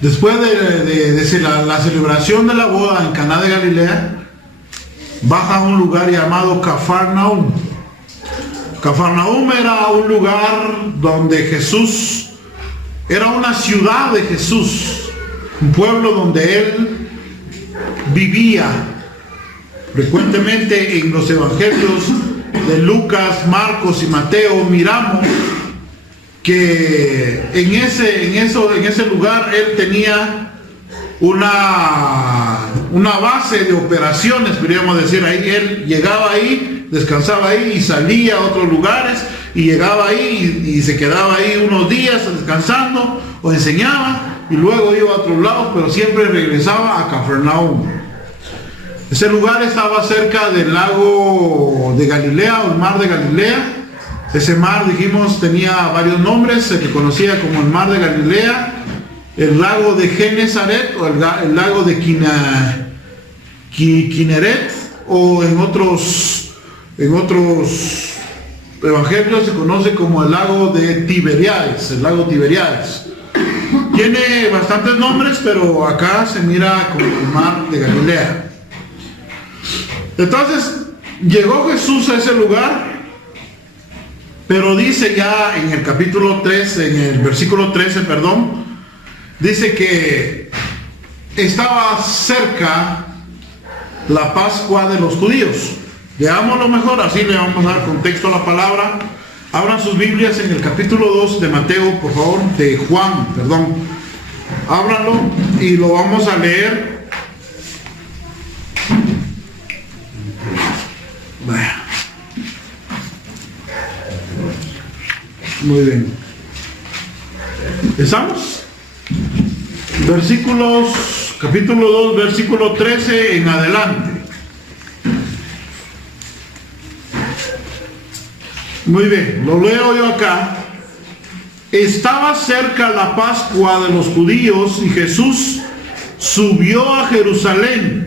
Después de la celebración de la boda en Caná de Galilea, baja a un lugar llamado Cafarnaúm. Cafarnaúm era un lugar donde Jesús, era una ciudad de Jesús, un pueblo donde él vivía. Frecuentemente en los evangelios de Lucas, Marcos y Mateo miramos que en ese lugar él tenía una base de operaciones, podríamos decir. Ahí él llegaba ahí, descansaba ahí y salía a otros lugares y llegaba ahí y se quedaba ahí unos días descansando o enseñaba y luego iba a otros lados, pero siempre regresaba a Cafarnaúm. Ese lugar estaba cerca del lago de Galilea o el mar de Galilea. Ese mar, dijimos, tenía varios nombres. Se le conocía como el mar de Galilea, el lago de Genesaret o el lago de Kineret, o en otros evangelios se conoce como el lago de Tiberiades, el lago Tiberiades. Tiene bastantes nombres, pero acá se mira como el mar de Galilea. Entonces llegó Jesús a ese lugar, pero dice ya en el capítulo 3, en el versículo 13, dice que estaba cerca la Pascua de los judíos. Leámoslo mejor, así le vamos a dar contexto a la palabra. Abran sus Biblias en el capítulo 2 de Mateo, por favor, de Juan, ábranlo y lo vamos a leer. Muy bien. ¿Estamos? Capítulo 2, versículo 13 en adelante. Muy bien, lo leo yo acá. Estaba cerca la Pascua de los judíos y Jesús subió a Jerusalén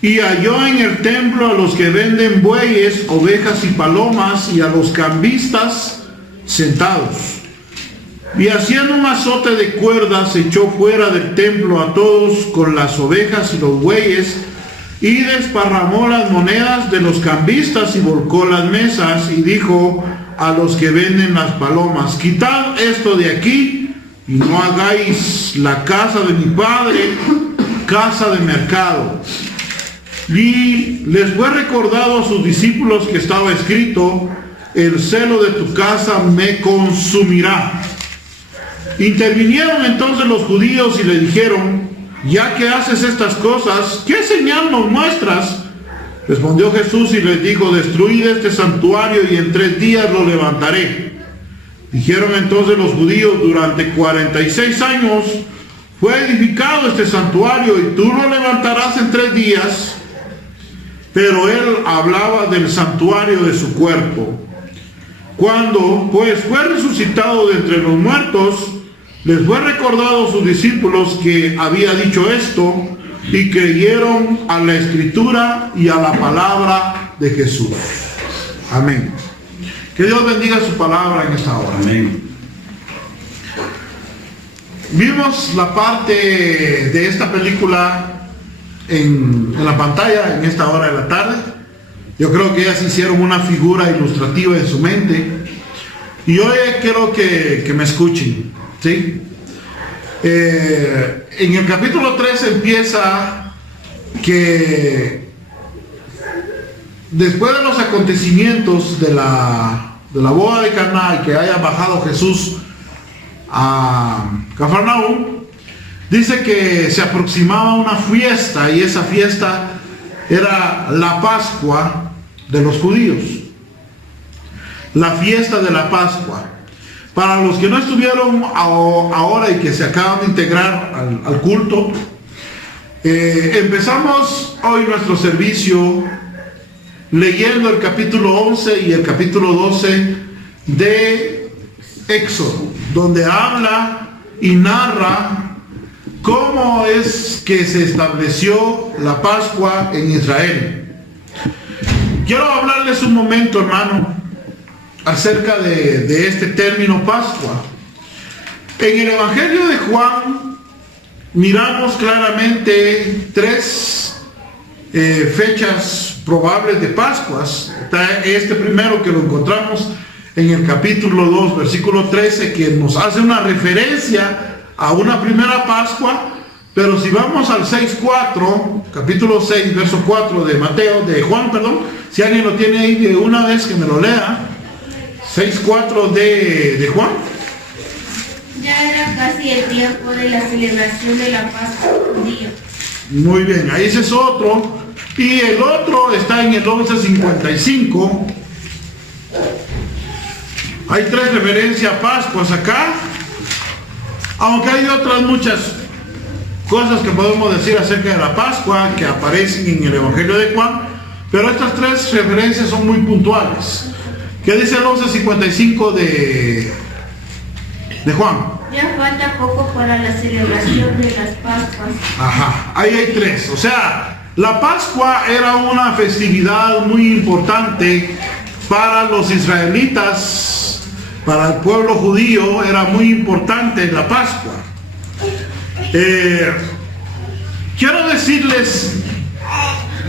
y halló en el templo a los que venden bueyes, ovejas y palomas y a los cambistas sentados. Y haciendo un azote de cuerdas echó fuera del templo a todos con las ovejas y los bueyes y desparramó las monedas de los cambistas y volcó las mesas y dijo a los que venden las palomas: quitad esto de aquí y no hagáis la casa de mi padre casa de mercado. Y les fue recordado a sus discípulos que estaba escrito: el celo de tu casa me consumirá. Intervinieron entonces los judíos y le dijeron: ya que haces estas cosas, ¿qué señal nos muestras? Respondió Jesús y les dijo: destruid este santuario y en 3 días lo levantaré. Dijeron entonces los judíos: durante 46 años fue edificado este santuario y tú lo levantarás en 3 días. Pero él hablaba del santuario de su cuerpo. Cuando pues fue resucitado de entre los muertos, les fue recordado a sus discípulos que había dicho esto y creyeron a la escritura y a la palabra de Jesús. Amén. Que Dios bendiga su palabra en esta hora. Amén. Vimos la parte de esta película en la pantalla en esta hora de la tarde. Yo creo que ellas hicieron una figura ilustrativa en su mente y hoy quiero que me escuchen, ¿sí? En el capítulo 3 empieza que después de los acontecimientos de la boda de Caná y que haya bajado Jesús a Cafarnaúm, dice que se aproximaba una fiesta y esa fiesta era la Pascua de los judíos. La fiesta de la Pascua. Para los que no estuvieron ahora y que se acaban de integrar al culto, empezamos hoy nuestro servicio leyendo el capítulo 11 y el capítulo 12 de Éxodo, donde habla y narra cómo es que se estableció la Pascua en Israel. Quiero hablarles un momento, hermano, acerca de este término Pascua. En el Evangelio de Juan miramos claramente tres fechas probables de Pascuas. Está este primero que lo encontramos en el capítulo 2, versículo 13, que nos hace una referencia a una primera Pascua. Pero si vamos al 6.4, capítulo 6, verso 4 de Juan, si alguien lo tiene ahí de una vez que me lo lea. 6.4 de Juan. Ya era casi el tiempo de la celebración de la Pascua judía. Muy bien, ahí ese es otro. Y el otro está en el 11.55. Hay tres referencias a Pascuas acá. Aunque hay otras muchas cosas que podemos decir acerca de la Pascua que aparecen en el Evangelio de Juan, pero estas tres referencias son muy puntuales. ¿Qué dice el 11.55 de Juan? Ya falta poco para la celebración de las Pascuas. Ajá, ahí hay tres. O sea, la Pascua era una festividad muy importante para los israelitas, para el pueblo judío era muy importante la Pascua. Quiero decirles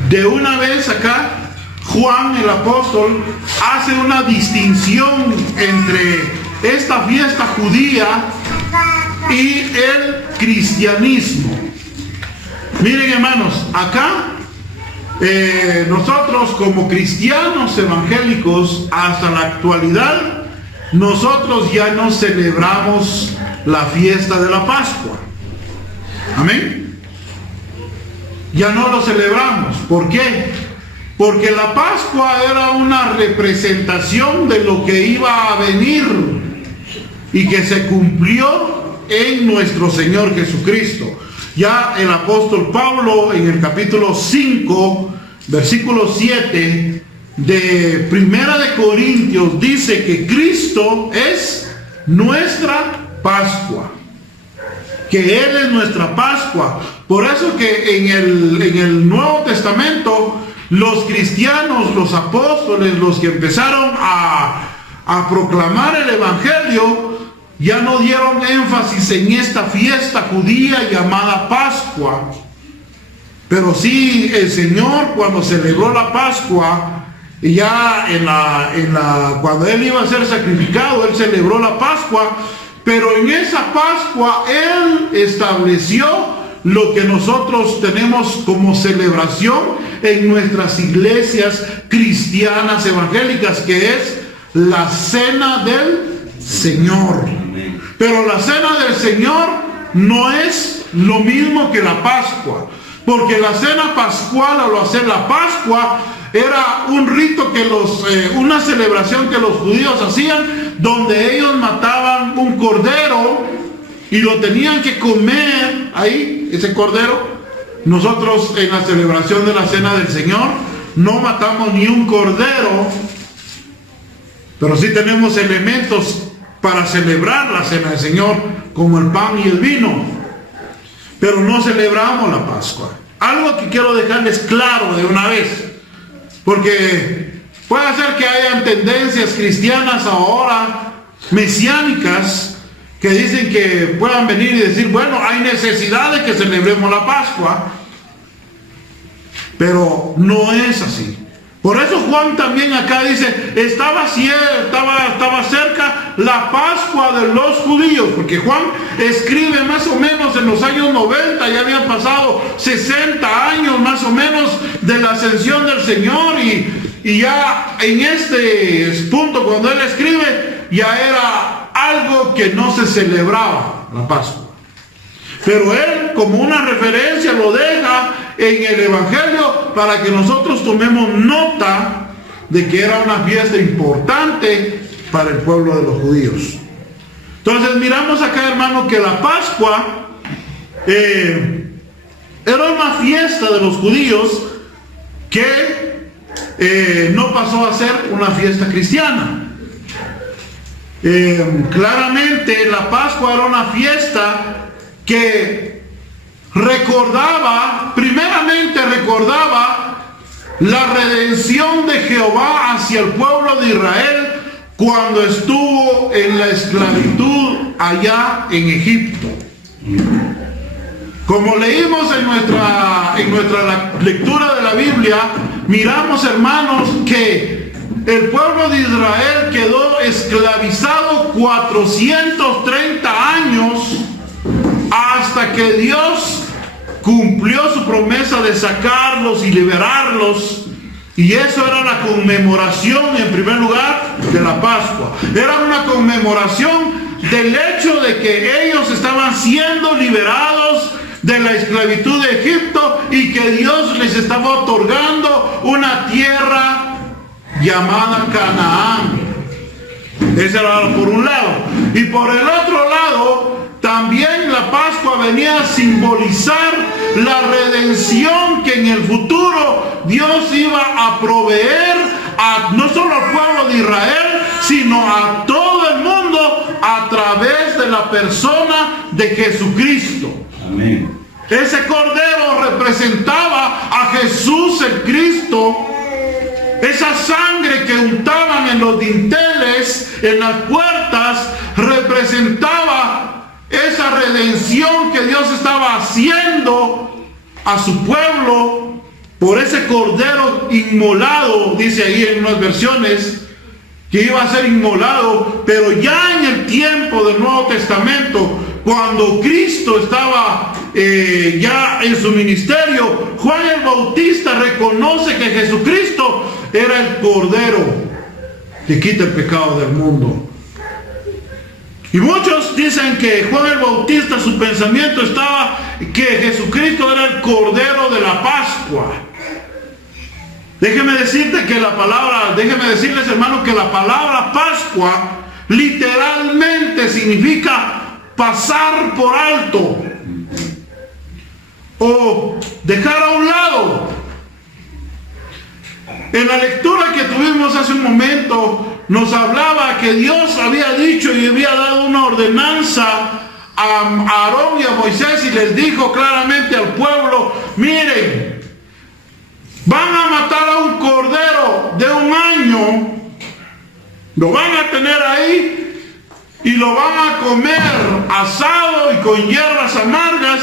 de una vez acá, Juan el apóstol hace una distinción entre esta fiesta judía y el cristianismo. Miren, hermanos, acá nosotros como cristianos evangélicos hasta la actualidad, nosotros ya no celebramos la fiesta de la Pascua. Amén. Ya no lo celebramos. ¿Por qué? Porque la Pascua era una representación de lo que iba a venir y que se cumplió en nuestro Señor Jesucristo. Ya el apóstol Pablo en el capítulo 5, versículo 7 de Primera de Corintios dice que Cristo es nuestra Pascua, que Él es nuestra Pascua. Por eso que en el Nuevo Testamento los cristianos, los apóstoles, los que empezaron a proclamar el Evangelio, ya no dieron énfasis en esta fiesta judía llamada Pascua. Pero sí, el Señor cuando celebró la Pascua, y ya cuando Él iba a ser sacrificado, Él celebró la Pascua, pero en esa Pascua Él estableció lo que nosotros tenemos como celebración en nuestras iglesias cristianas evangélicas, que es la cena del Señor. Pero la cena del Señor no es lo mismo que la Pascua, porque la cena pascual, al hacer la Pascua, era un rito que una celebración que los judíos hacían, donde ellos mataban un cordero y lo tenían que comer ahí, ese cordero. Nosotros en la celebración de la cena del Señor no matamos ni un cordero, pero sí tenemos elementos para celebrar la cena del Señor, como el pan y el vino, pero no celebramos la Pascua. Algo que quiero dejarles claro de una vez, porque puede ser que hayan tendencias cristianas ahora, mesiánicas, que dicen que puedan venir y decir, bueno, hay necesidad de que celebremos la Pascua, pero no es así. Por eso Juan también acá dice, estaba cerca la Pascua de los judíos, porque Juan escribe más o menos en los años 90, ya habían pasado 60 años más o menos de la ascensión del Señor, y ya en este punto cuando él escribe, ya era algo que no se celebraba la Pascua. Pero él, como una referencia, lo deja en el Evangelio para que nosotros tomemos nota de que era una fiesta importante para el pueblo de los judíos. Entonces miramos acá, hermano, que la Pascua era una fiesta de los judíos que no pasó a ser una fiesta cristiana. Claramente la Pascua era una fiesta que primeramente recordaba la redención de Jehová hacia el pueblo de Israel cuando estuvo en la esclavitud allá en Egipto. Como leímos en nuestra lectura de la Biblia, miramos, hermanos, que el pueblo de Israel quedó esclavizado 430 años hasta que Dios cumplió su promesa de sacarlos y liberarlos. Y eso era la conmemoración, en primer lugar, de la Pascua. Era una conmemoración del hecho de que ellos estaban siendo liberados de la esclavitud de Egipto y que Dios les estaba otorgando una tierra llamada Canaán. Ese era por un lado. Y por el otro lado, también la Pascua venía a simbolizar la redención que en el futuro Dios iba a proveer no solo al pueblo de Israel, sino a todo el mundo a través de la persona de Jesucristo. Amén. Ese cordero representaba a Jesús el Cristo. Esa sangre que untaban en los dinteles, en las puertas, representaba esa redención que Dios estaba haciendo a su pueblo por ese cordero inmolado, dice ahí en unas versiones, que iba a ser inmolado. Pero ya en el tiempo del Nuevo Testamento, cuando Cristo estaba ya en su ministerio, Juan el Bautista reconoce que Jesucristo era el cordero que quita el pecado del mundo. Y muchos dicen que Juan el Bautista, su pensamiento estaba que Jesucristo era el cordero de la Pascua. Déjenme decirles, hermanos, que la palabra Pascua literalmente significa pasar por alto o dejar a un lado. En la lectura que tuvimos hace un momento, nos hablaba que Dios había dicho y había dado una ordenanza a Aarón y a Moisés, y les dijo claramente al pueblo: miren, van a matar a un cordero de 1 año, lo van a tener ahí y lo van a comer asado y con hierbas amargas,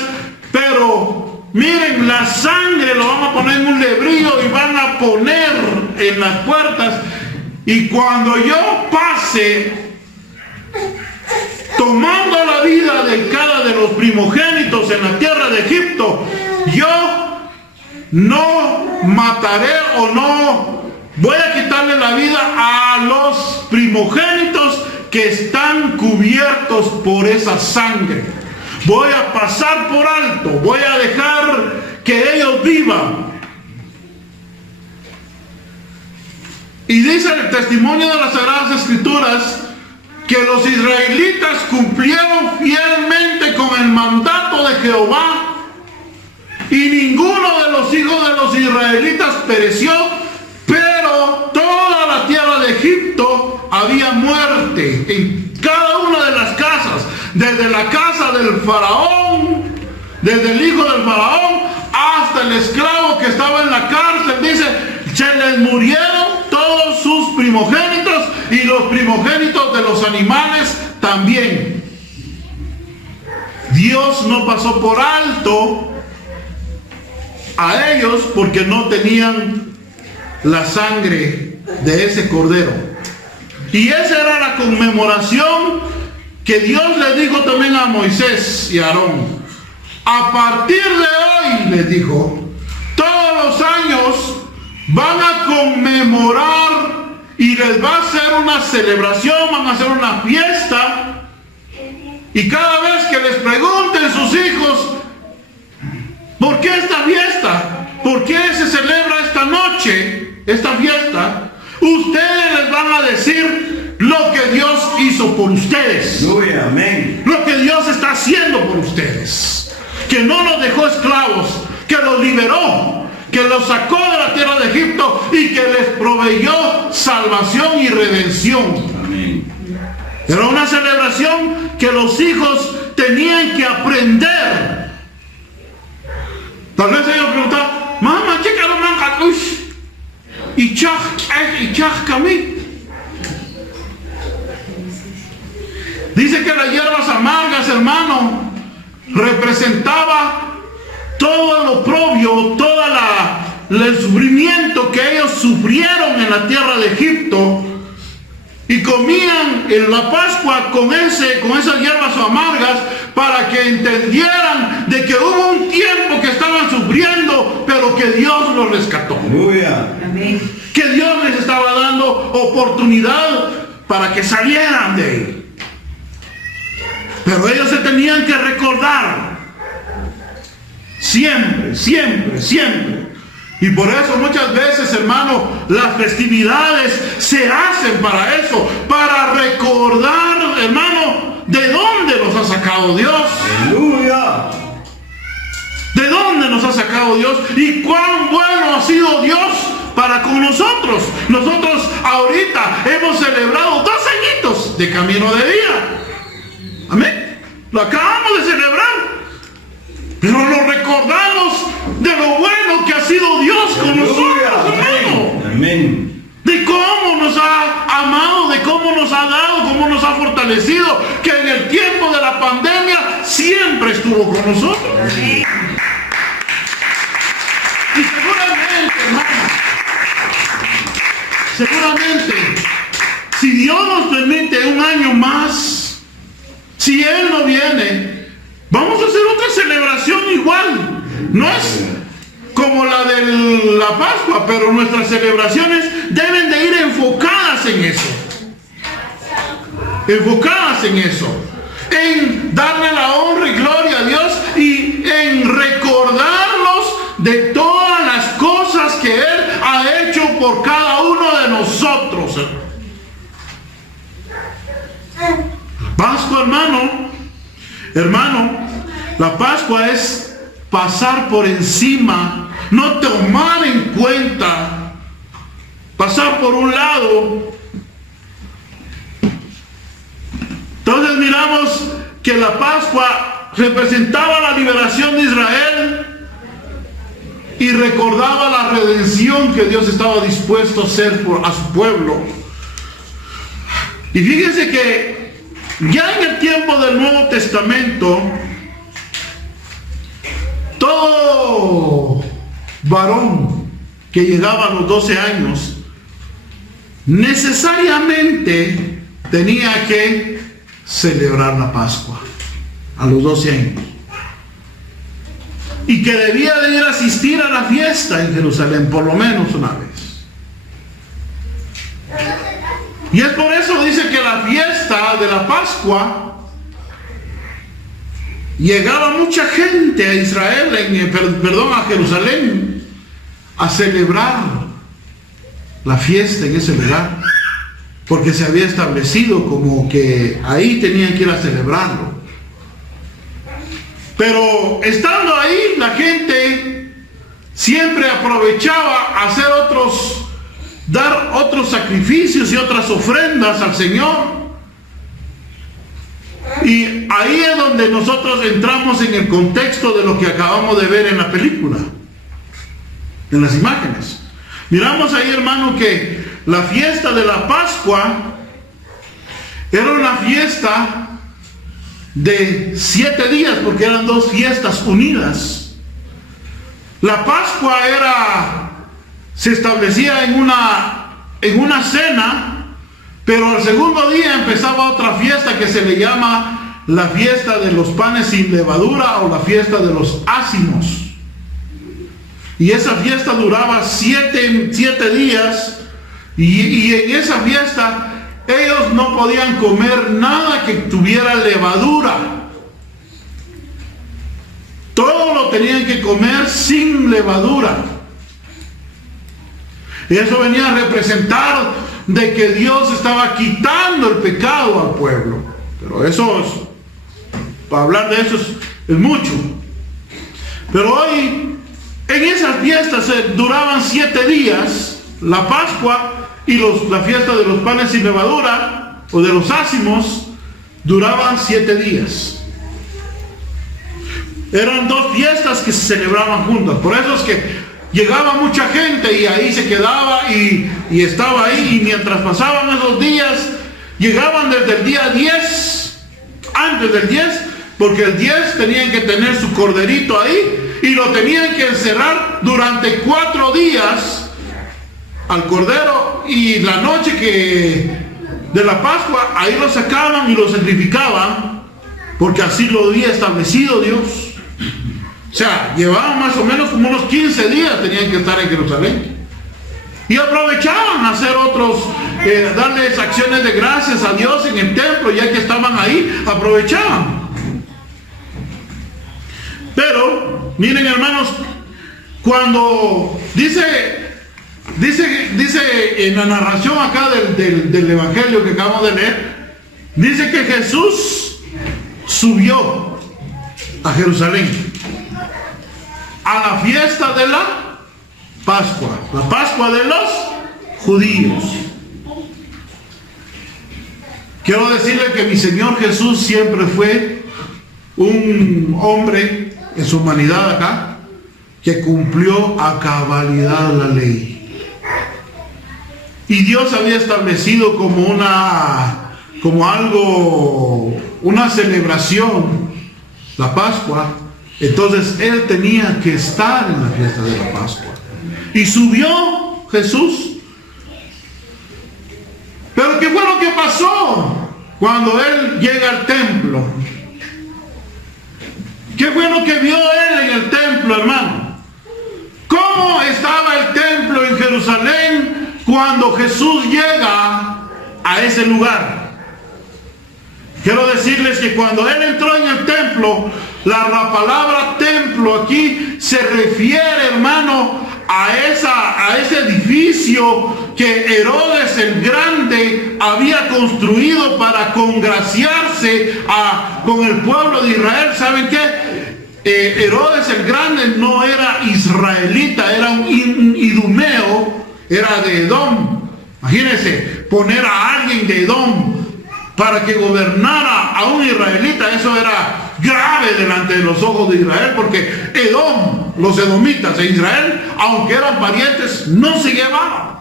pero miren, la sangre lo van a poner en un lebrillo y van a poner en las puertas, y cuando yo pase tomando la vida de cada de los primogénitos en la tierra de Egipto, yo no mataré o no voy a quitarle la vida a los primogénitos que están cubiertos por esa sangre. Voy a pasar por alto, voy a dejar que ellos vivan. Y dice el testimonio de las Sagradas Escrituras que los israelitas cumplieron fielmente con el mandato de Jehová, y ninguno de los hijos de los israelitas pereció, pero toda la tierra de Egipto había muerte en cada una de las casas, desde la casa del faraón, desde el hijo del faraón hasta el esclavo que estaba en la cárcel. Dice, se les murieron todos sus primogénitos y los primogénitos de los animales también. Dios no pasó por alto a ellos porque no tenían la sangre de ese cordero. Y esa era la conmemoración que Dios le dijo también a Moisés y a Aarón. A partir de hoy, les dijo, todos los años van a conmemorar y les va a hacer una celebración, van a hacer una fiesta, y cada vez que les pregunten sus hijos, ¿por qué esta fiesta? ¿Por qué se celebra esta noche, esta fiesta? Ustedes les van a decir lo que Dios hizo por ustedes. Aleluya, amén. Lo que Dios está haciendo por ustedes. Que no los dejó esclavos, que los liberó, que los sacó de la tierra de Egipto y que les proveyó salvación y redención. Amén. Era una celebración que los hijos tenían que aprender. Tal vez ellos preguntaban, mamá, ¿qué caro manca? Y chach kami. Dice que las hierbas amargas, hermano, representaba todo el oprobio, todo el sufrimiento que ellos sufrieron en la tierra de Egipto, y comían en la Pascua con esas hierbas amargas para que entendieran de que hubo un tiempo que estaban sufriendo, pero que Dios los rescató. Aleluya. Amén. Que Dios les estaba dando oportunidad para que salieran de él. Pero ellos se tenían que recordar siempre, siempre, siempre. Y por eso muchas veces, hermano, las festividades se hacen para eso, para recordar, hermano, de dónde nos ha sacado Dios. Aleluya. ¿De dónde nos ha sacado Dios? Y cuán bueno ha sido Dios para con nosotros. Nosotros ahorita hemos celebrado 2 añitos de camino de vida. Amén. Lo acabamos de celebrar. Pero nos recordamos de lo bueno que ha sido Dios con nosotros, hermano. Amén. De cómo nos ha amado, de cómo nos ha dado, cómo nos ha fortalecido, que en el tiempo de la pandemia siempre estuvo con nosotros. Amén. Y seguramente, hermano, seguramente, si Dios nos permite un año más, si Él no viene, vamos a hacer otra celebración igual. No es como la de la Pascua, pero nuestras celebraciones deben de ir enfocadas en eso. Enfocadas en eso. En darle la honra y gloria a Dios y en recordarnos de todas las cosas que Él ha hecho por cada uno de nosotros. Pascua, hermano, la Pascua es pasar por encima, no tomar en cuenta, pasar por un lado. Entonces miramos que la Pascua representaba la liberación de Israel y recordaba la redención que Dios estaba dispuesto a hacer a su pueblo. Y fíjense que ya en el tiempo del Nuevo Testamento, todo varón que llegaba a los 12 años necesariamente tenía que celebrar la Pascua a los 12 años. Y que debía de ir a asistir a la fiesta en Jerusalén, por lo menos una vez. Y es por eso dice que la fiesta de la Pascua llegaba mucha gente a Israel, a Jerusalén, a celebrar la fiesta en ese lugar, porque se había establecido como que ahí tenían que ir a celebrarlo. Pero estando ahí, la gente siempre aprovechaba hacer dar otros sacrificios y otras ofrendas al Señor. Y ahí es donde nosotros entramos en el contexto de lo que acabamos de ver en la película, en las imágenes. Miramos ahí, hermano, que la fiesta de la Pascua era una fiesta de 7 días, porque eran 2 fiestas unidas. La Pascua se establecía en una cena, pero al segundo día empezaba otra fiesta que se le llama la fiesta de los panes sin levadura o la fiesta de los ácimos. Y esa fiesta duraba 7 días, y en esa fiesta ellos no podían comer nada que tuviera levadura. Todo lo tenían que comer sin levadura. Y eso venía a representar de que Dios estaba quitando el pecado al pueblo. Pero eso para hablar de eso es mucho. Pero hoy, en esas fiestas duraban 7 días, la Pascua y la fiesta de los panes sin levadura, o de los ácimos, duraban 7 días. Eran 2 fiestas que se celebraban juntas. Por eso es que llegaba mucha gente y ahí se quedaba y estaba ahí. Y mientras pasaban esos días, llegaban desde el día 10 antes del 10, porque el 10 tenían que tener su corderito ahí y lo tenían que encerrar durante 4 días al cordero, y la noche de la Pascua ahí lo sacaban y lo sacrificaban, porque así lo había establecido Dios. O sea, llevaban más o menos como unos 15 días tenían que estar en Jerusalén. Y aprovechaban a hacer otros, darles acciones de gracias a Dios en el templo, ya que estaban ahí, aprovechaban. Pero, miren hermanos, cuando dice en la narración acá del Evangelio que acabamos de leer, dice que Jesús subió a Jerusalén a la fiesta de la Pascua de los judíos. Quiero decirle que mi Señor Jesús siempre fue un hombre en su humanidad acá que cumplió a cabalidad la ley. Y Dios había establecido una celebración, la Pascua. Entonces Él tenía que estar en la fiesta de la Pascua. Y subió Jesús. Pero ¿qué fue lo que pasó cuando Él llega al templo? ¿Qué fue lo que vio Él en el templo, hermano? ¿Cómo estaba el templo en Jerusalén cuando Jesús llega a ese lugar? Quiero decirles que cuando Él entró en el templo, la palabra templo aquí se refiere, hermano, a ese edificio que Herodes el Grande había construido para congraciarse con el pueblo de Israel. ¿Saben qué? Herodes el Grande no era israelita, era un idumeo, era de Edom. Imagínense, poner a alguien de Edom para que gobernara a un israelita, eso era grave delante de los ojos de Israel, porque Edom, los edomitas e Israel, aunque eran parientes, no se llevaban.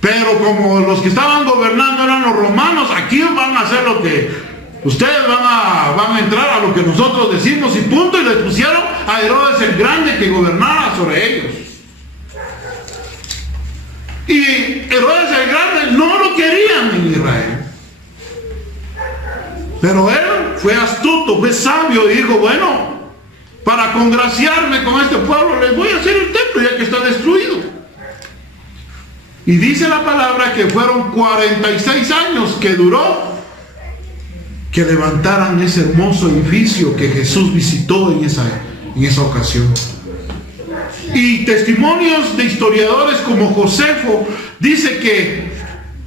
Pero como los que estaban gobernando eran los romanos, aquí van a hacer lo que ustedes van a entrar a lo que nosotros decimos, y punto, y les pusieron a Herodes el Grande que gobernara sobre ellos. Y Herodes el Grande no lo querían en Israel. Pero él fue astuto, fue sabio y dijo, bueno, para congraciarme con este pueblo les voy a hacer el templo ya que está destruido. Y dice la palabra que fueron 46 años que duró que levantaran ese hermoso edificio que Jesús visitó en esa ocasión. Y testimonios de historiadores como Josefo dice que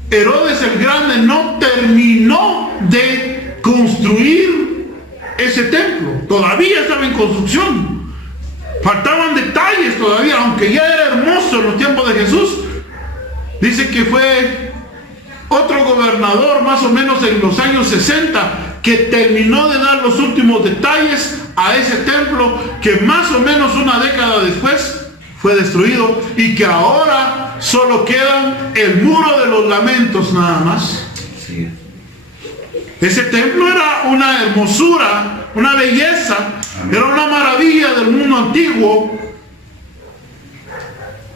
Herodes el Grande no terminó de construir ese templo, todavía estaba en construcción, faltaban detalles todavía, aunque ya era hermoso en los tiempos de Jesús. Dice que fue otro gobernador más o menos en los años 60 que terminó de dar los últimos detalles a ese templo, que más o menos una década después fue destruido, y que ahora solo quedan el muro de los lamentos nada más. Sí. Ese templo era una hermosura, una belleza, era una maravilla del mundo antiguo.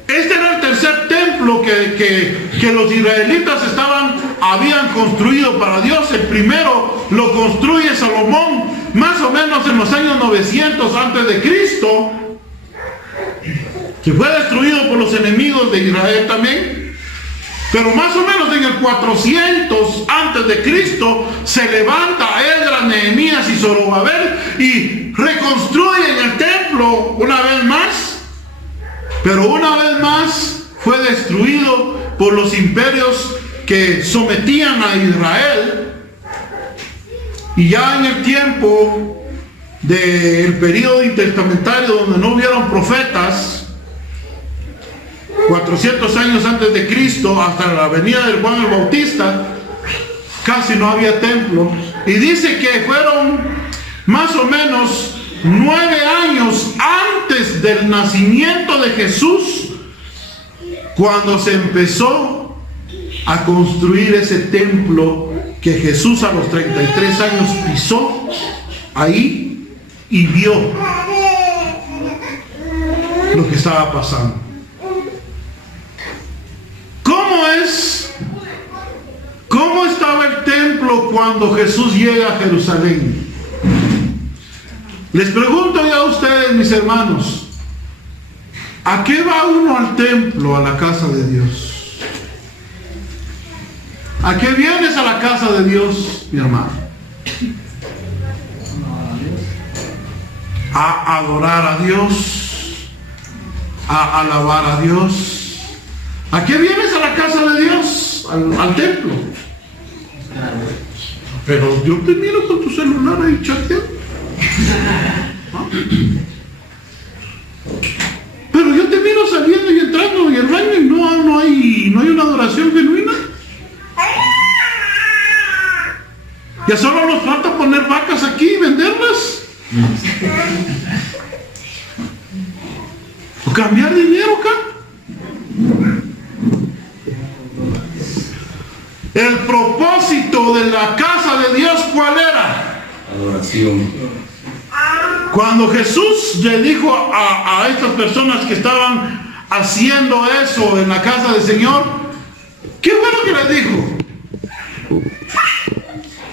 Este era el tercer templo que los israelitas habían construido para Dios. El primero lo construye Salomón más o menos en los años 900 antes de Cristo, que fue destruido por los enemigos de Israel también. Pero más o menos en el 400 antes de Cristo se levanta Esdras, Nehemías y Zorobabel y reconstruyen el templo una vez más. Pero una vez más fue destruido por los imperios que sometían a Israel. Y ya en el tiempo del periodo intertestamentario, donde no hubieron profetas, 400 años antes de Cristo, hasta la venida de Juan el Bautista, casi no había templo. Y dice que fueron más o menos 9 años antes del nacimiento de Jesús cuando se empezó a construir ese templo que Jesús a los 33 años pisó ahí y vio lo que estaba pasando. ¿Cómo estaba el templo cuando Jesús llega a Jerusalén? Les pregunto ya a ustedes, mis hermanos, ¿a qué va uno al templo, a la casa de Dios? ¿A qué vienes a la casa de Dios, mi hermano? A adorar a Dios, a alabar a Dios. ¿A qué vienes a la casa de Dios? Al templo. Pero yo te miro con tu celular ahí chateando. ¿Ah? Pero yo te miro saliendo y entrando y el baño y no hay una adoración genuina. Ya solo nos falta poner vacas aquí y venderlas. O cambiar dinero acá. El propósito de la casa de Dios, ¿cuál era? Adoración. Cuando Jesús le dijo a estas personas que estaban haciendo eso en la casa del Señor, ¿qué fue lo que les dijo?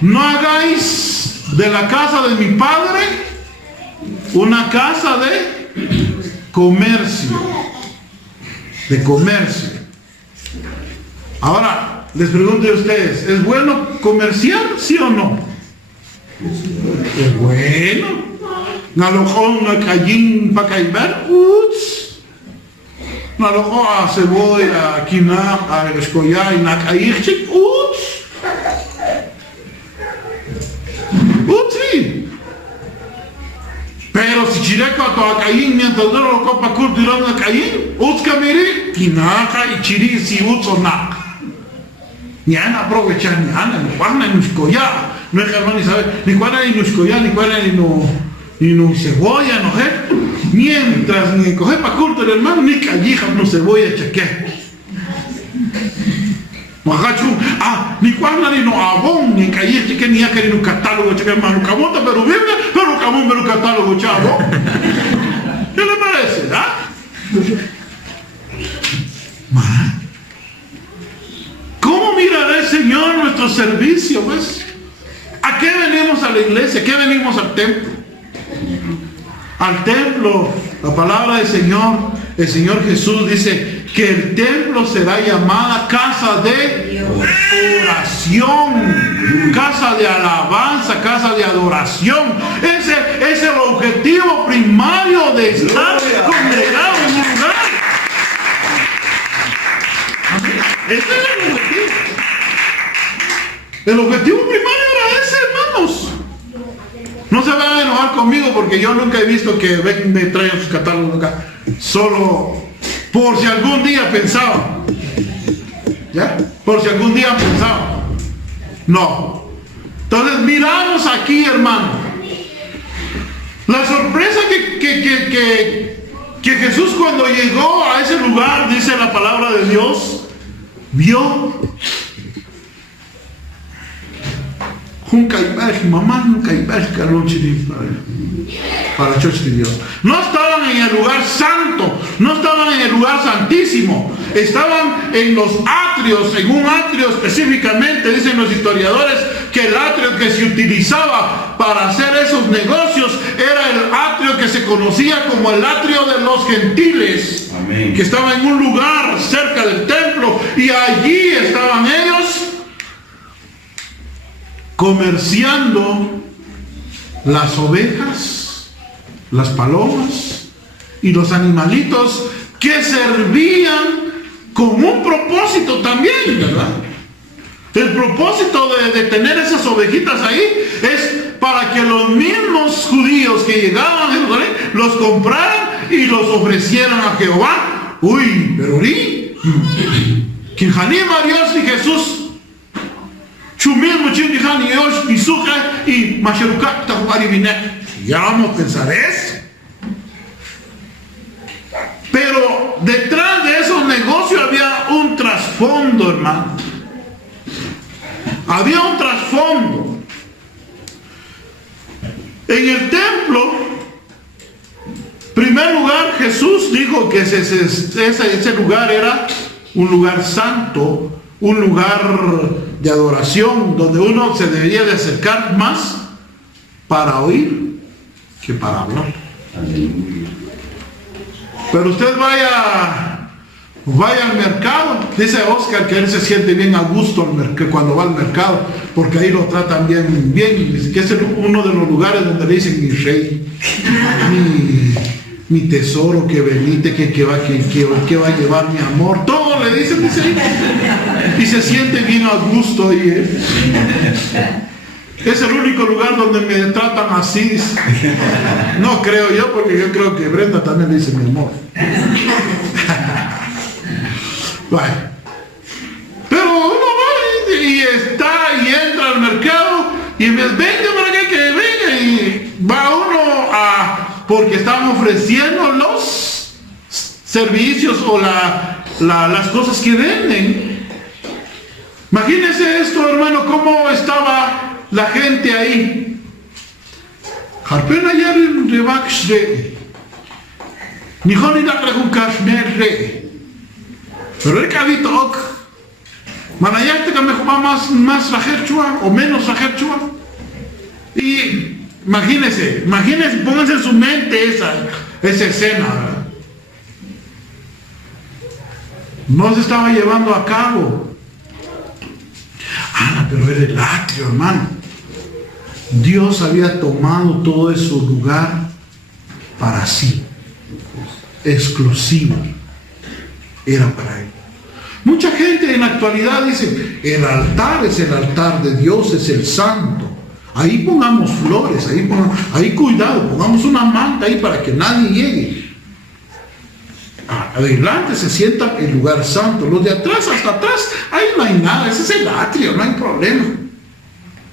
No hagáis de la casa de mi Padre una casa de comercio. De comercio. Ahora, les pregunto a ustedes, ¿es bueno comerciar, sí o no? Es bueno. Nalojón a callín pa caiber, uts. Nalojón a cebolla, a quina, a escoya y na caírchik, uts. Sí. Pero si chireco a toa callín mientras no lo copa curtirón a callín, uts camiri, quinaja y chiri si uts o nak. Ni han aprovechado, ni han, ni cuándo ni escoya. No es hermano ni saber, ni cuándo ni escoya, ni cuándo ni no cebolla, no sé. Mientras ni coge pa' curto el hermano, ni callijas, no cebolla, cheque. Ni cuándo ni no abón, ni callijas, cheque, ni acá, ni no catálogo, cheque, hermano. Camota, pero Biblia, pero camón, pero catálogo, chavo. ¿Qué le parece, ah? ¿Cómo mirará el Señor nuestro servicio, pues? ¿A qué venimos a la iglesia? ¿A qué venimos al templo? Al templo, la palabra del Señor, el Señor Jesús dice que el templo será llamada casa de oración, casa de alabanza, casa de adoración. Ese es el objetivo primario de estar congregado en un lugar. Ese es el objetivo. El objetivo primario era ese, hermanos. No se van a enojar conmigo porque yo nunca he visto que me traigan sus catálogos acá. Solo por si algún día pensaba. ¿Ya? Por si algún día pensaba. No. Entonces miramos aquí, hermano. La sorpresa que Jesús cuando llegó a ese lugar, dice la palabra de Dios, vio para Choch de Dios. No estaban en el lugar santo, no estaban en el lugar santísimo, estaban en los atrios, en un atrio específicamente, dicen los historiadores, que el atrio que se utilizaba para hacer esos negocios era el atrio que se conocía como el atrio de los gentiles. Amén. Que estaba en un lugar cerca del templo y allí estaban ellos comerciando las ovejas, las palomas y los animalitos que servían con un propósito también, ¿verdad? El propósito de tener esas ovejitas ahí es para que los mismos judíos que llegaban a Jerusalén los compraran y los ofrecieran a Jehová. Uy, pero quien anima a Dios y Jesús ya vamos a pensar eso. Pero detrás de esos negocios había un trasfondo, hermano. Había un trasfondo. En el templo, en primer lugar, Jesús dijo que ese lugar era un lugar santo, un lugar de adoración, donde uno se debería de acercar más para oír que para hablar. Aleluya. Pero usted vaya al mercado, dice Oscar que él se siente bien a gusto cuando va al mercado, porque ahí lo tratan bien, dice que es uno de los lugares donde le dicen mi rey, mi tesoro, que venite, que va a llevar mi amor, todo le dicen, dice, y se siente bien a gusto ahí, Es el único lugar donde me tratan así, dice. No creo yo, porque yo creo que Brenda también le dice mi amor. Bueno. Pero uno va y entra al mercado y me dice, venga para acá, que venga, y va uno porque están ofreciendo los servicios o las cosas que venden. Imagínense esto, hermano, cómo estaba la gente ahí. Harpena ya de Baxre. Ni Joni da un Kashmir. Pero el cabito ok. Manayate que me juega más la Herchua o menos la Herchua. Y imagínense, pónganse en su mente esa escena, ¿verdad? No se estaba llevando a cabo. Pero era el atrio, hermano. Dios había tomado todo ese lugar para sí, exclusivo, era para él. Mucha gente en la actualidad dice, el altar es el altar de Dios, es el santo. Ahí pongamos flores, ahí cuidado, pongamos una manta ahí para que nadie llegue. Adelante se sienta el lugar santo, los de atrás hasta atrás, ahí no hay nada, ese es el atrio, no hay problema.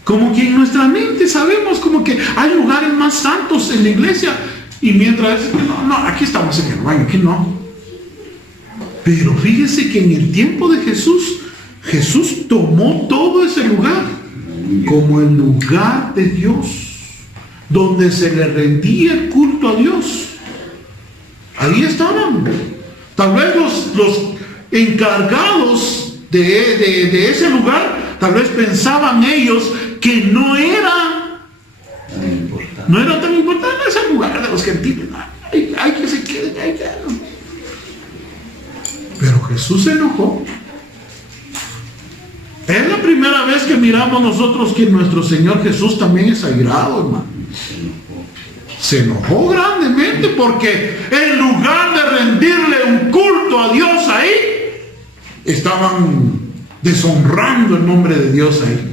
Como que en nuestra mente sabemos como que hay lugares más santos en la iglesia, y mientras, no, aquí estamos en el baño, aquí no. Pero fíjese que en el tiempo de Jesús tomó todo ese lugar como el lugar de Dios, donde se le rendía el culto a Dios. Ahí estaban. Tal vez los encargados de ese lugar, tal vez pensaban ellos que no era tan importante ese lugar de los gentiles. Hay que se queden ahí. Pero Jesús se enojó. Es la primera vez que miramos nosotros que nuestro Señor Jesús también es airado, hermano. Se enojó grandemente porque en lugar de rendirle un culto a Dios ahí, estaban deshonrando el nombre de Dios ahí.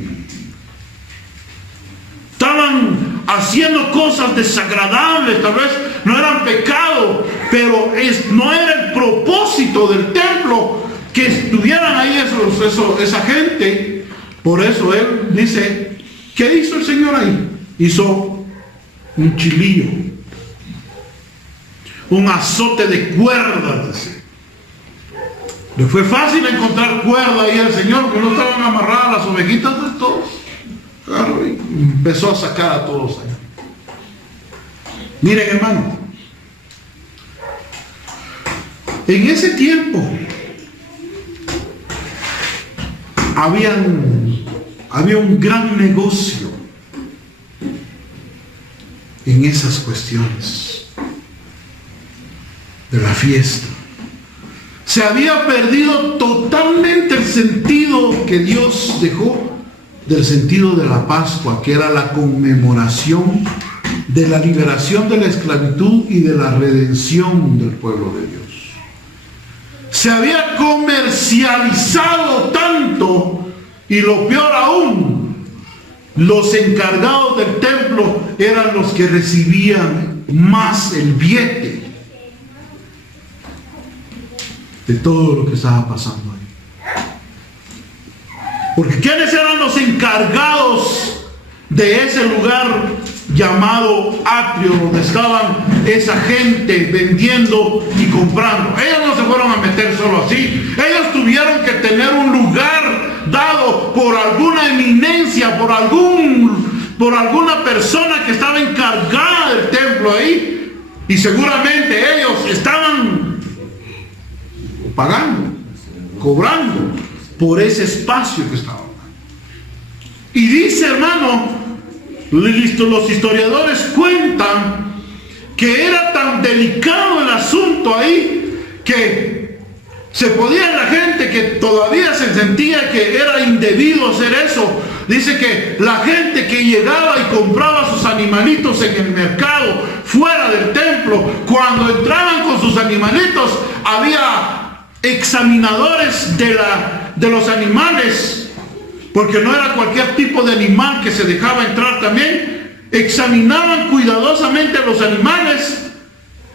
Estaban haciendo cosas desagradables, tal vez no eran pecado, pero no era el propósito del templo que estuvieran ahí esa gente. Por eso él dice, ¿qué hizo el Señor ahí? Hizo un chilillo, un azote de cuerdas. Le fue fácil encontrar cuerda ahí al Señor, porque no estaban amarradas las ovejitas de todos. Claro, y empezó a sacar a todos allá. Miren, hermano, en ese tiempo había un gran negocio en esas cuestiones de la fiesta. Se había perdido totalmente el sentido que Dios dejó del sentido de la Pascua, que era la conmemoración de la liberación de la esclavitud y de la redención del pueblo de Dios. Se había comercializado tanto, y lo peor aún, los encargados del templo eran los que recibían más el billete de todo lo que estaba pasando ahí. Porque ¿quiénes eran los encargados de ese lugar llamado atrio, donde estaban esa gente vendiendo y comprando? Ellos no se fueron a meter solo así. Ellos tuvieron que tener un lugar dado pagado por alguna eminencia, por alguna persona que estaba encargada del templo ahí, y seguramente ellos estaban pagando, cobrando por ese espacio que estaban. Y dice, hermano, los historiadores cuentan que era tan delicado el asunto ahí que se podía, la gente que todavía se sentía que era indebido hacer eso, dice que la gente que llegaba y compraba sus animalitos en el mercado fuera del templo, cuando entraban con sus animalitos, había examinadores de los animales, porque no era cualquier tipo de animal que se dejaba entrar también. Examinaban cuidadosamente a los animales,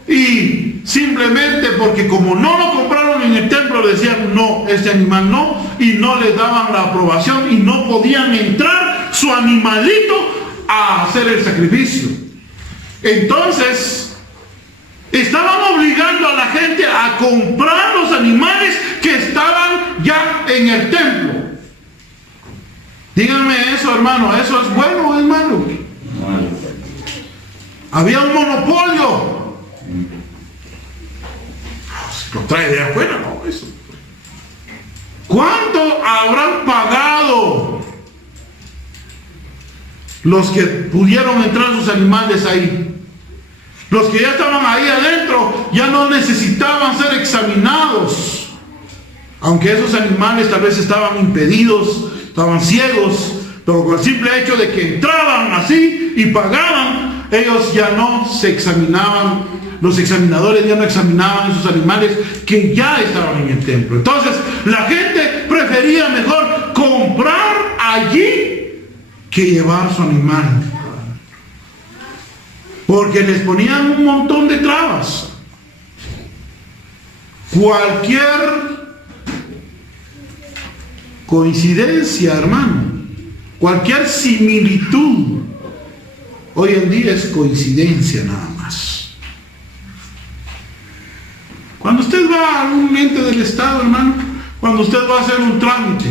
y simplemente porque como no lo compraron en el templo, le decían no, este animal no, y no les daban la aprobación, y no podían entrar su animalito a hacer el sacrificio. Entonces estaban obligando a la gente a comprar los animales que estaban ya en el templo. Díganme eso, hermano, ¿eso es bueno o es malo? Había un monopolio. Lo trae de afuera, no, eso. ¿Cuánto habrán pagado los que pudieron entrar sus animales ahí? Los que ya estaban ahí adentro ya no necesitaban ser examinados, aunque esos animales tal vez estaban impedidos, estaban ciegos, pero con el simple hecho de que entraban así y pagaban, ellos ya no se examinaban, los examinadores ya no examinaban esos animales que ya estaban en el templo. Entonces la gente prefería mejor comprar allí que llevar su animal, porque les ponían un montón de trabas. Cualquier coincidencia, hermano, cualquier similitud, hoy en día es coincidencia nada más. Cuando usted va a algún ente del Estado, hermano, cuando usted va a hacer un trámite,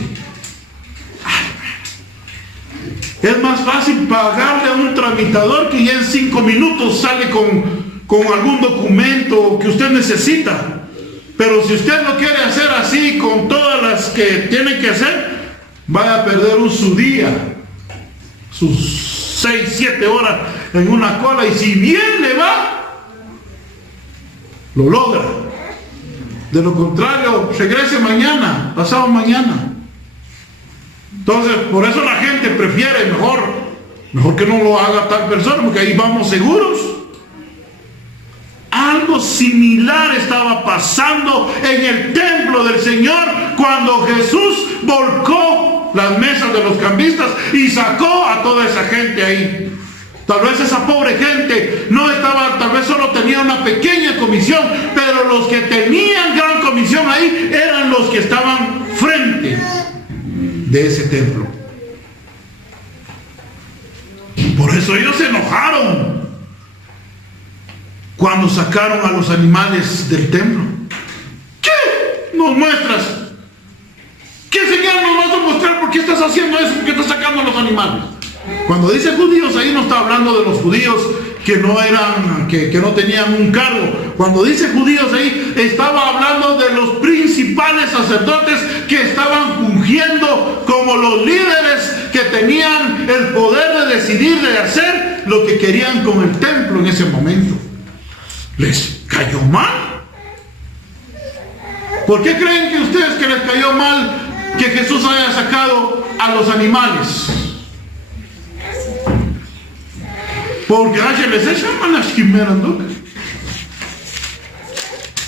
es más fácil pagarle a un tramitador que ya en 5 minutos sale con algún documento que usted necesita. Pero si usted lo quiere hacer así, con todas las que tiene que hacer, vaya a perder su día, sus 6, 7 horas en una cola, y si bien le va, lo logra. De lo contrario, regrese mañana, pasado mañana. Entonces, por eso la gente prefiere mejor que no lo haga tal persona, porque ahí vamos seguros. Algo similar estaba pasando en el templo del Señor cuando Jesús volcó las mesas de los cambistas y sacó a toda esa gente ahí. Tal vez esa pobre gente no estaba, tal vez solo tenía una pequeña comisión, pero los que tenían gran comisión ahí eran los que estaban frente de ese templo. Por eso ellos se enojaron cuando sacaron a los animales del templo. ¿Qué nos muestras? ¿Qué señal nos vas a mostrar? ¿Por qué estás haciendo eso? ¿Por qué estás sacando a los animales? Cuando dice judíos, ahí no está hablando de los judíos que no eran, que no tenían un cargo. Cuando dice judíos ahí, estaba hablando de los principales sacerdotes que estaban ungiendo como los líderes que tenían el poder de decidir, de hacer lo que querían con el templo en ese momento. ¿Les cayó mal? ¿Por qué creen que ustedes que les cayó mal que Jesús haya sacado a los animales? Porque a les echan las quimeras, ¿no?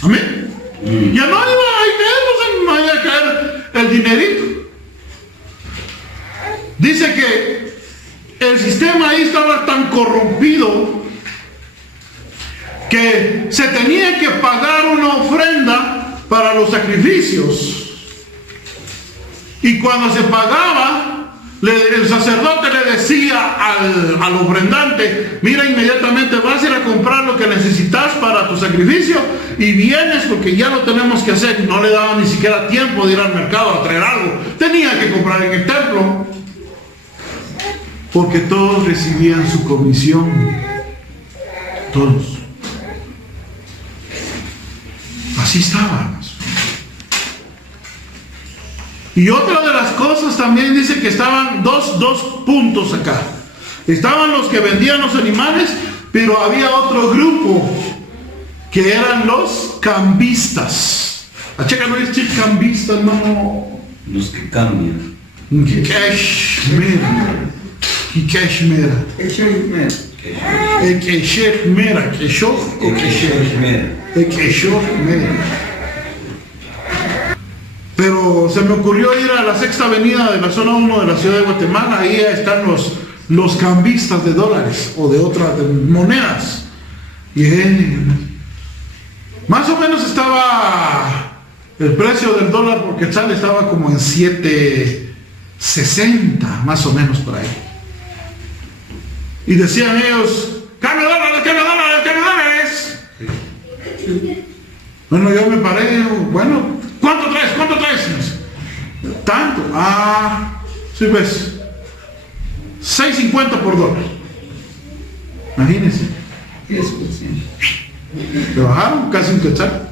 Amén. Ya no iba a caer el dinerito. Dice que el sistema ahí estaba tan corrompido que se tenía que pagar una ofrenda para los sacrificios. Y cuando se pagaba, el sacerdote le decía al ofrendante: mira, inmediatamente vas a ir a comprar lo que necesitas para tu sacrificio y vienes porque ya lo tenemos que hacer. No le daba ni siquiera tiempo de ir al mercado a traer algo. Tenía que comprar en el templo, porque todos recibían su comisión. Todos. Así estaba. Y otra de las cosas también dice que estaban dos puntos acá. Estaban los que vendían los animales, pero había otro grupo que eran los cambistas. A checa no es decir cambistas, no. Los que cambian. Keshmera. Pero se me ocurrió ir a la Sexta Avenida de la zona 1 de la ciudad de Guatemala. Ahí están los cambistas de dólares o de otras monedas. Y más o menos estaba el precio del dólar por quetzal, estaba como en 7.60, más o menos por ahí. Y decían ellos: ¡cambio dólares, cambio dólares, cambio dólares! Bueno, yo me paré, bueno, ¿cuánto traes? ¿Cuánto traes? Tanto. Sí, pues 6.50 por dólar. Imagínense. Se bajaron casi un quetzal.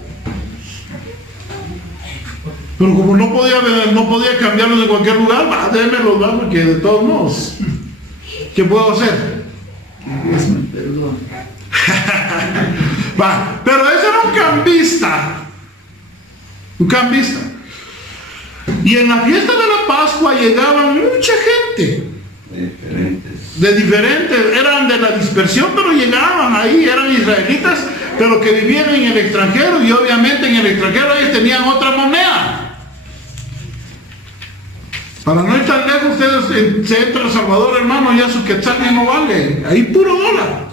Pero como no podía cambiarlos de cualquier lugar, démelos, porque de todos modos, ¿qué puedo hacer? Pero ese era un cambista. Un cambista. Y en la fiesta de la Pascua llegaban mucha gente. De diferentes, eran de la dispersión, pero llegaban ahí, eran israelitas, pero que vivían en el extranjero, y obviamente en el extranjero ellos tenían otra moneda. Para no ir tan lejos, ustedes se entra a El Salvador, hermano, ya su quetzal ya no vale, ahí puro dólar.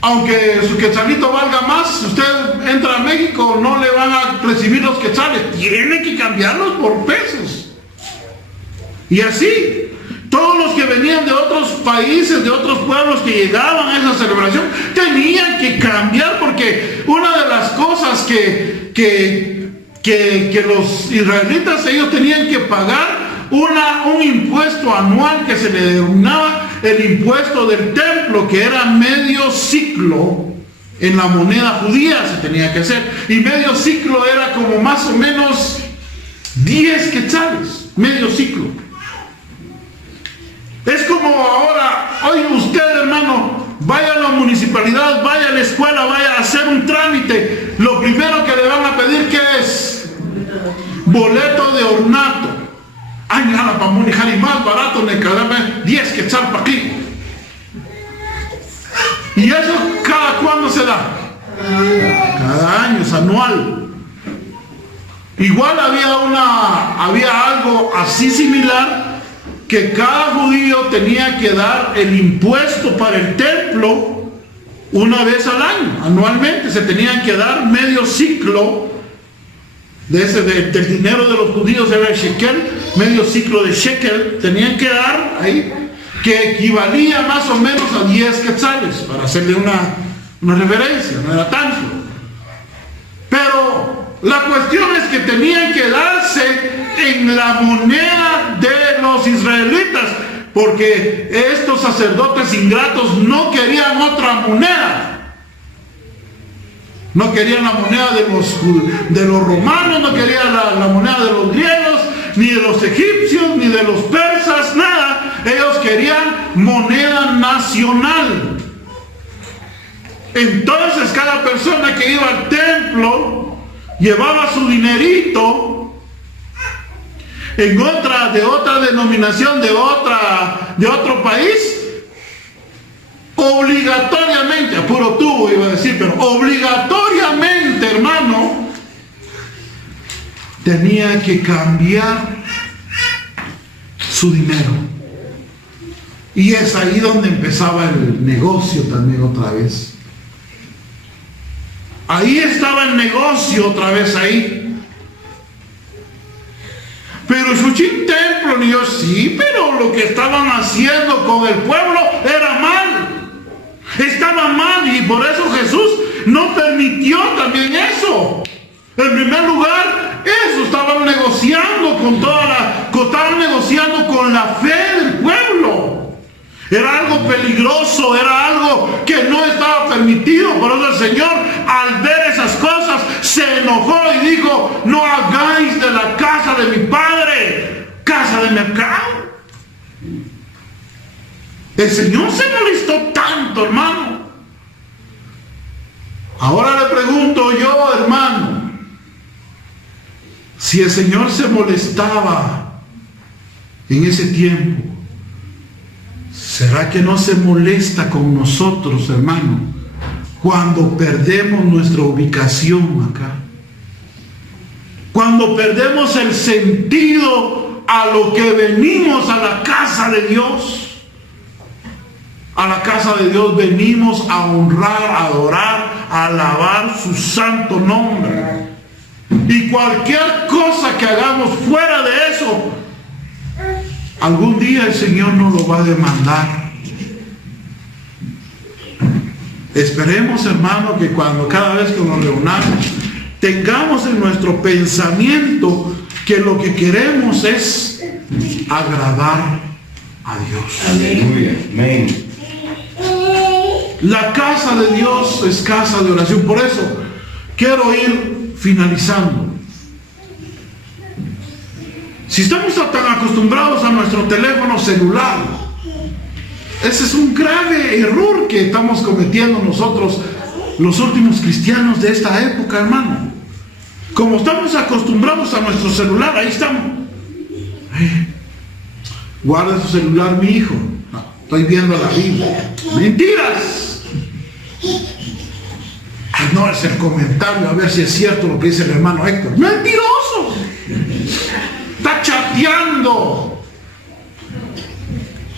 Aunque su quetzalito valga más, si usted entra a México, no le van a recibir los quetzales, tiene que cambiarlos por pesos. Y así, todos los que venían de otros países, de otros pueblos que llegaban a esa celebración, tenían que cambiar, porque una de las cosas que los israelitas, ellos tenían que pagar un impuesto anual que se le denominaba el impuesto del templo, que era medio ciclo. En la moneda judía se tenía que hacer, y medio ciclo era como más o menos 10 quetzales, medio ciclo. Es como ahora, oye usted, hermano, vaya a la municipalidad, vaya a la escuela, vaya a hacer un trámite, lo primero que le van a pedir, ¿qué es? Boleto de ornato. Ay, nada, para manejar, y más barato, me quedarme 10 quetzal para aquí. ¿Y eso cada cuándo se da? Cada año, es anual. Igual había algo así similar, que cada judío tenía que dar el impuesto para el templo una vez al año, anualmente. Se tenían que dar medio ciclo del dinero de los judíos, era el shekel, medio ciclo de shekel, tenían que dar ahí, que equivalía más o menos a 10 quetzales, para hacerle una referencia, no era tanto. Pero la cuestión es que tenían que darse en la moneda de los israelitas, porque estos sacerdotes ingratos no querían otra moneda. No querían la moneda de los romanos, no querían la moneda de los griegos, ni de los egipcios, ni de los persas, nada. Ellos querían moneda nacional. Entonces cada persona que iba al templo llevaba su dinerito de otra denominación, de otro país, obligatoriamente, a puro tubo iba a decir, pero obligatoriamente, hermano, tenía que cambiar su dinero. Y es ahí donde empezaba el negocio también otra vez. Ahí estaba el negocio otra vez ahí. Pero su templo, y yo, sí, pero lo que estaban haciendo con el pueblo era mal. Estaba mal, y por eso Jesús no permitió también eso. En primer lugar, eso estaban negociando estaban negociando con la fe del pueblo. Era algo peligroso, era algo que no estaba permitido. Por eso el Señor, al ver esas cosas, se enojó y dijo: no hagáis de la casa de mi Padre casa de mercado. El Señor se molestó tanto, hermano. Ahora le pregunto yo, hermano, si el Señor se molestaba en ese tiempo, ¿será que no se molesta con nosotros, hermano, cuando perdemos nuestra ubicación acá? Cuando perdemos el sentido a lo que venimos a la casa de Dios. A la casa de Dios venimos a honrar, a adorar, a alabar su santo nombre. Y cualquier cosa que hagamos fuera de eso, algún día el Señor nos lo va a demandar. Esperemos, hermano, que cada vez que nos reunamos, tengamos en nuestro pensamiento que lo que queremos es agradar a Dios. Aleluya. Amén. La casa de Dios es casa de oración. Por eso quiero ir finalizando. Si estamos tan acostumbrados a nuestro teléfono celular, ese es un grave error que estamos cometiendo nosotros, los últimos cristianos de esta época, hermano. Como estamos acostumbrados a nuestro celular, ahí estamos. Guarda su celular, mi hijo. No, estoy viendo la Biblia. ¡Mentiras! No, es el comentario, a ver si es cierto lo que dice el hermano Héctor. ¡Mentiroso! Está chateando.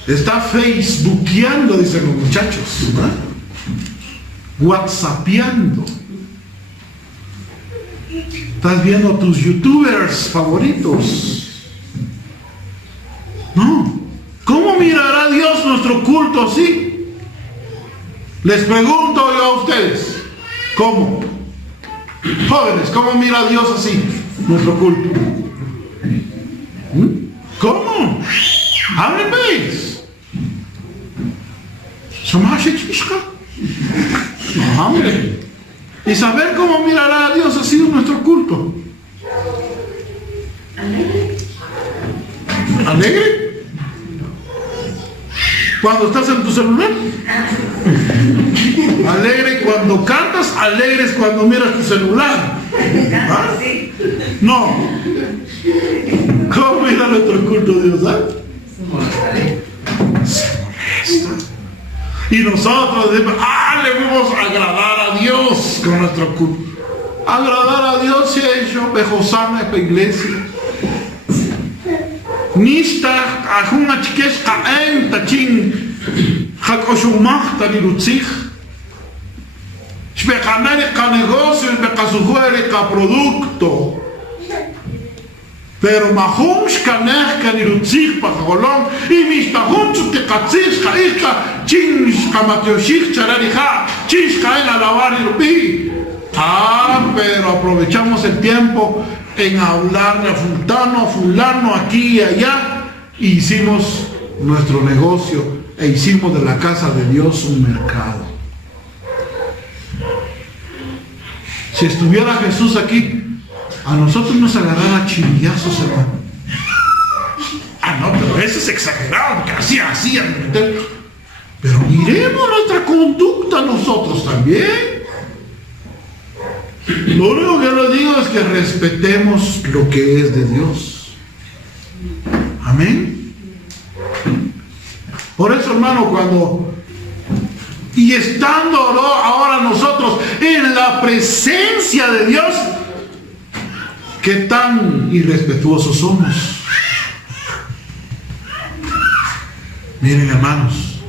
Está facebookeando, dicen los muchachos, ¿no? Whatsappeando. Estás viendo tus youtubers favoritos. No. ¿Cómo mirará Dios nuestro culto así? Les pregunto yo a ustedes. ¿Cómo? Jóvenes, ¿cómo mira Dios así nuestro culto? ¿Cómo? Hablen pues. Hombre. Y saber cómo mirará a Dios así nuestro culto. ¿Alegre? Cuando estás en tu celular. Alegre cuando cantas, alegres cuando miras tu celular. ¿Ah? No. ¿Cómo mira nuestro culto Dios? ¿Ah? Se molesta. Y nosotros decimos: le vamos a agradar a Dios con nuestro culto. Agradar a Dios se ha hecho bejosana en la iglesia. Nista ajuna chiques caen tachin jacoshumah tanirutzich shbecanare ca negocio shbecasujuere ca producto pero mahum shkanech canirutzich pajolón y mistahun chutekatzich caika chin shkamatioshich chararija chin shkaen alabar irupi. Pero aprovechamos el tiempo en hablarle a fulano, aquí y allá, y hicimos nuestro negocio e hicimos de la casa de Dios un mercado. Si estuviera Jesús aquí, a nosotros nos agarrara chivillazos, hermano. No, pero eso es exagerado, porque así, pero miremos nuestra conducta nosotros también. Lo único que le digo es que respetemos lo que es de Dios. Amén. Por eso, hermano, y estando ahora nosotros en la presencia de Dios, qué tan irrespetuosos somos. Miren, hermanos,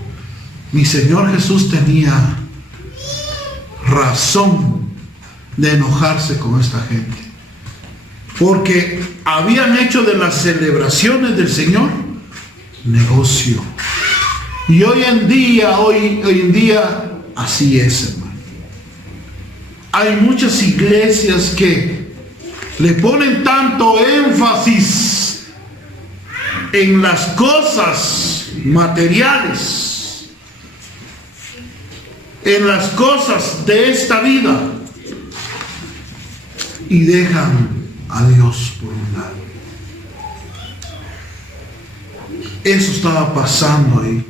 mi Señor Jesús tenía razón de enojarse con esta gente. porque habían hecho de las celebraciones del Señor negocio. Y hoy en día así es, hermano. Hay muchas iglesias que le ponen tanto énfasis en las cosas materiales, en las cosas de esta vida, y dejan a Dios por un lado. Eso estaba pasando ahí.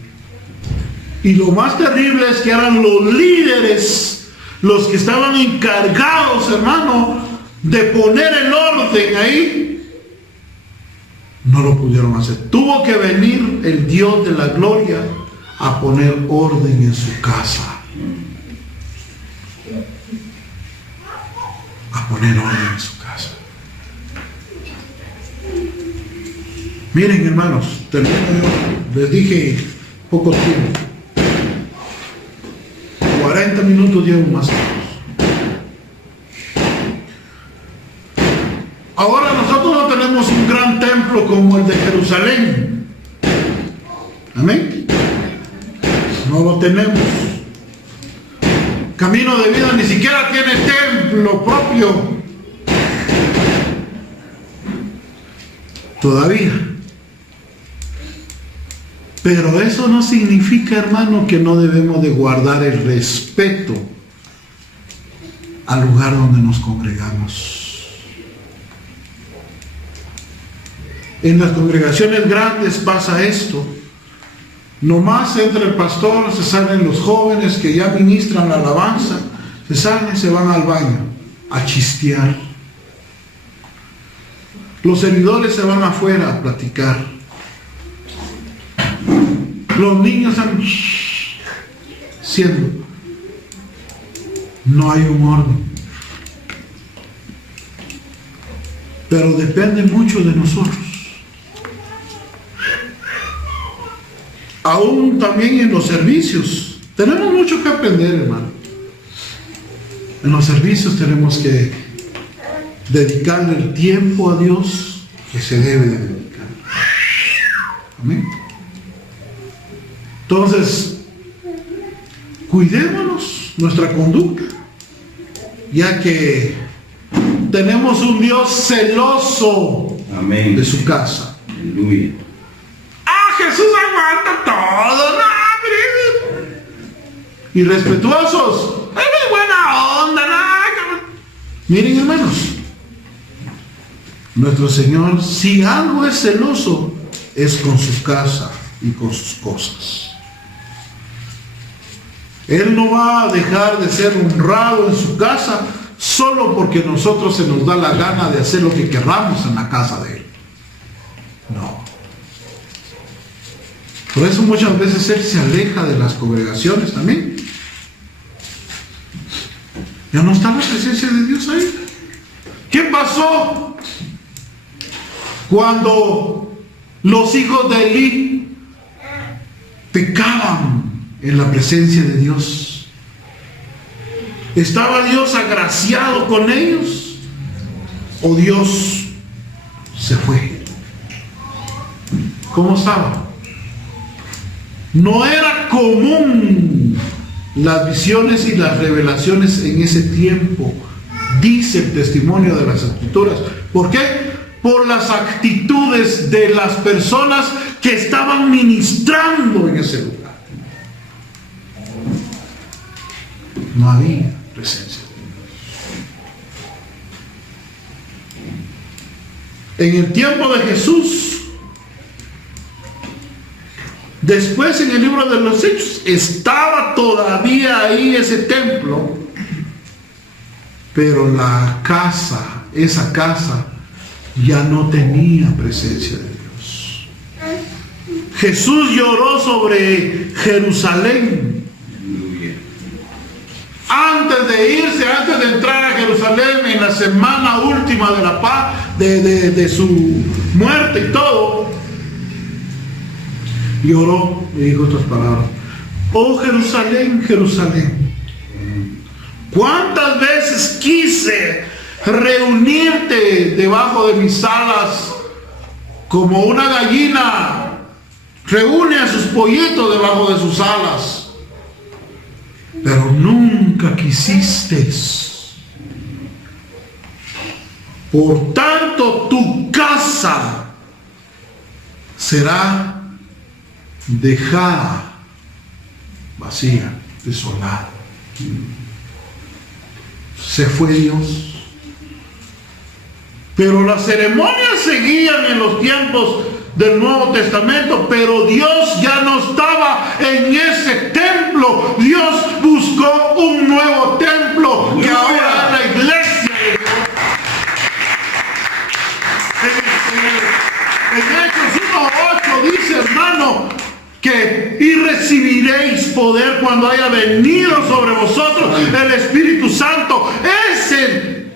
Y lo más terrible es que eran los líderes los que estaban encargados, hermano, de poner el orden ahí. No lo pudieron hacer. Tuvo que venir el Dios de la gloria a poner orden en su casa. A poner orden en su casa. Miren, hermanos, termino yo. Les dije poco tiempo. 40 minutos llevo más o menos. Ahora nosotros no tenemos un gran templo como el de Jerusalén. Amén. No lo tenemos. Camino de Vida ni siquiera tiene templo propio. Todavía. Pero eso no significa, hermano, que no debemos de guardar el respeto al lugar donde nos congregamos. En las congregaciones grandes pasa esto. Nomás entra el pastor, se salen los jóvenes que ya ministran la alabanza, se salen y se van al baño a chistear. Los servidores se van afuera a platicar. Los niños están siendo. No hay un orden. Pero depende mucho de nosotros. Aún también en los servicios. Tenemos mucho que aprender, hermano. En los servicios tenemos que dedicarle el tiempo a Dios que se debe de dedicar. Amén. Entonces, cuidémonos nuestra conducta, ya que tenemos un Dios celoso. Amén. De su casa. Aleluya. ¡Ah, Jesús aguanta todo! ¡No, hombre! Y respetuosos. ¡Ay, muy buena onda! ¡No! Miren, hermanos, nuestro Señor, si algo es celoso, es con su casa y con sus cosas. Él no va a dejar de ser honrado en su casa solo porque nosotros se nos da la gana de hacer lo que querramos en la casa de Él. No. Por eso muchas veces Él se aleja de las congregaciones también. Ya no está la presencia de Dios ahí. ¿Qué pasó cuando los hijos de Elí pecaban en la presencia de Dios? ¿Estaba Dios agraciado con ellos? ¿O Dios se fue? ¿Cómo estaba? No era común las visiones y las revelaciones en ese tiempo, dice el testimonio de las Escrituras. ¿Por qué? Por las actitudes de las personas que estaban ministrando en ese lugar. No había presencia de Dios. En el tiempo de Jesús, después en el libro de los Hechos, estaba todavía ahí ese templo, pero la casa, esa casa, ya no tenía presencia de Dios. Jesús lloró sobre Jerusalén. Antes de irse, antes de entrar a Jerusalén en la semana última de la paz, de su muerte y todo, lloró y dijo estas palabras: oh Jerusalén, Jerusalén, cuántas veces quise reunirte debajo de mis alas como una gallina reúne a sus pollitos debajo de sus alas. Pero nunca quisiste. Por tanto, tu casa será dejada vacía, desolada. Se fue Dios. Pero las ceremonias seguían en los tiempos del Nuevo Testamento, pero Dios ya no estaba en ese templo. Dios buscó un nuevo templo que ahora es la iglesia de Dios. En Hechos 1:8 dice, hermano, que y recibiréis poder cuando haya venido sobre vosotros el Espíritu Santo.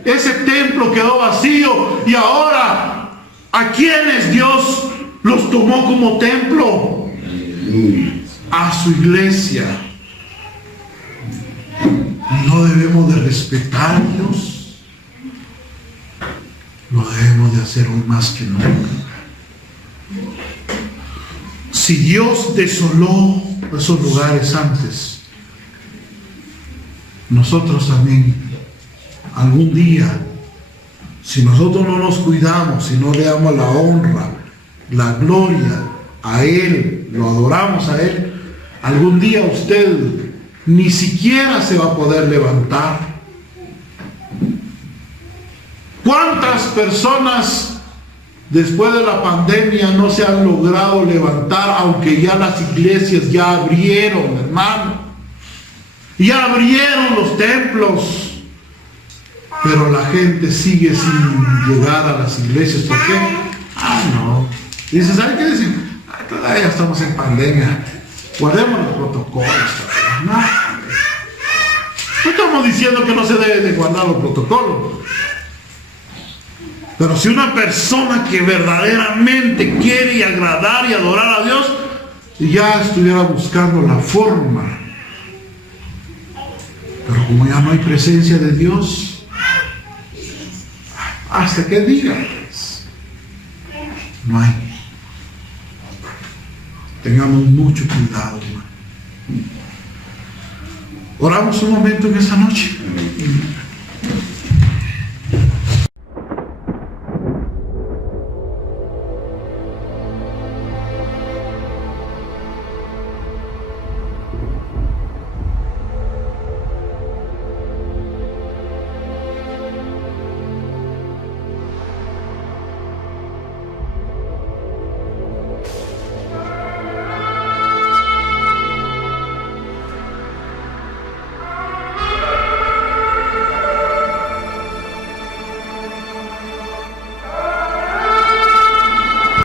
Ese templo quedó vacío y ahora ¿a quiénes Dios los tomó como templo? A su iglesia. No debemos de respetar a Dios. Lo debemos de hacer hoy más que nunca. Si Dios desoló esos lugares antes, nosotros también, algún día, si nosotros no nos cuidamos, si no le damos la honra, la gloria a Él, lo adoramos a Él, algún día usted ni siquiera se va a poder levantar. ¿Cuántas personas después de la pandemia no se han logrado levantar, aunque ya las iglesias ya abrieron, hermano? Ya abrieron los templos, pero la gente sigue sin llegar a las iglesias. ¿Por qué? No. Dice, ¿sabe qué dicen? Todavía estamos en pandemia. Guardemos los protocolos. No estamos diciendo que no se debe de guardar los protocolos. Pero si una persona que verdaderamente quiere agradar y adorar a Dios, ya estuviera buscando la forma. Pero como ya no hay presencia de Dios, hasta que diga, no hay. Tengamos mucho cuidado, hermano. Oramos un momento en esta noche.